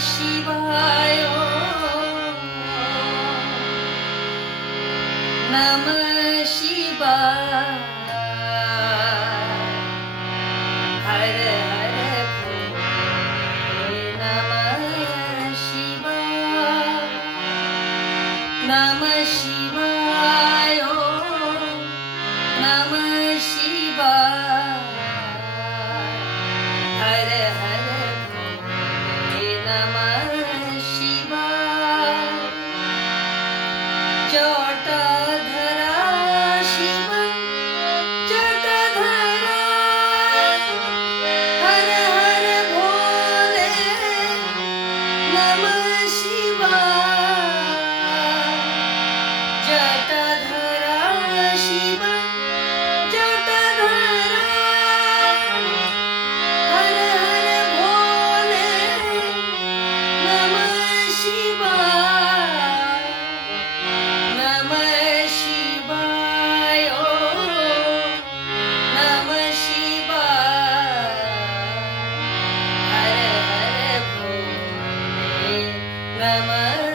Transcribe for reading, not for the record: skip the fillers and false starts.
शिवाय नमः शिवाय हर हर भोले नमः शिवाय नमः शिवाय नमः शिवाय हर हर भोले नमः शिवाय जटाधरा शिव जटाधरा हर हर भोले नमः शिवाय जटाधरा शिव जटाधरा हर हर भोले नमः शिवाय नमः शिवाय नमः शिवाय हर हर भोले नमः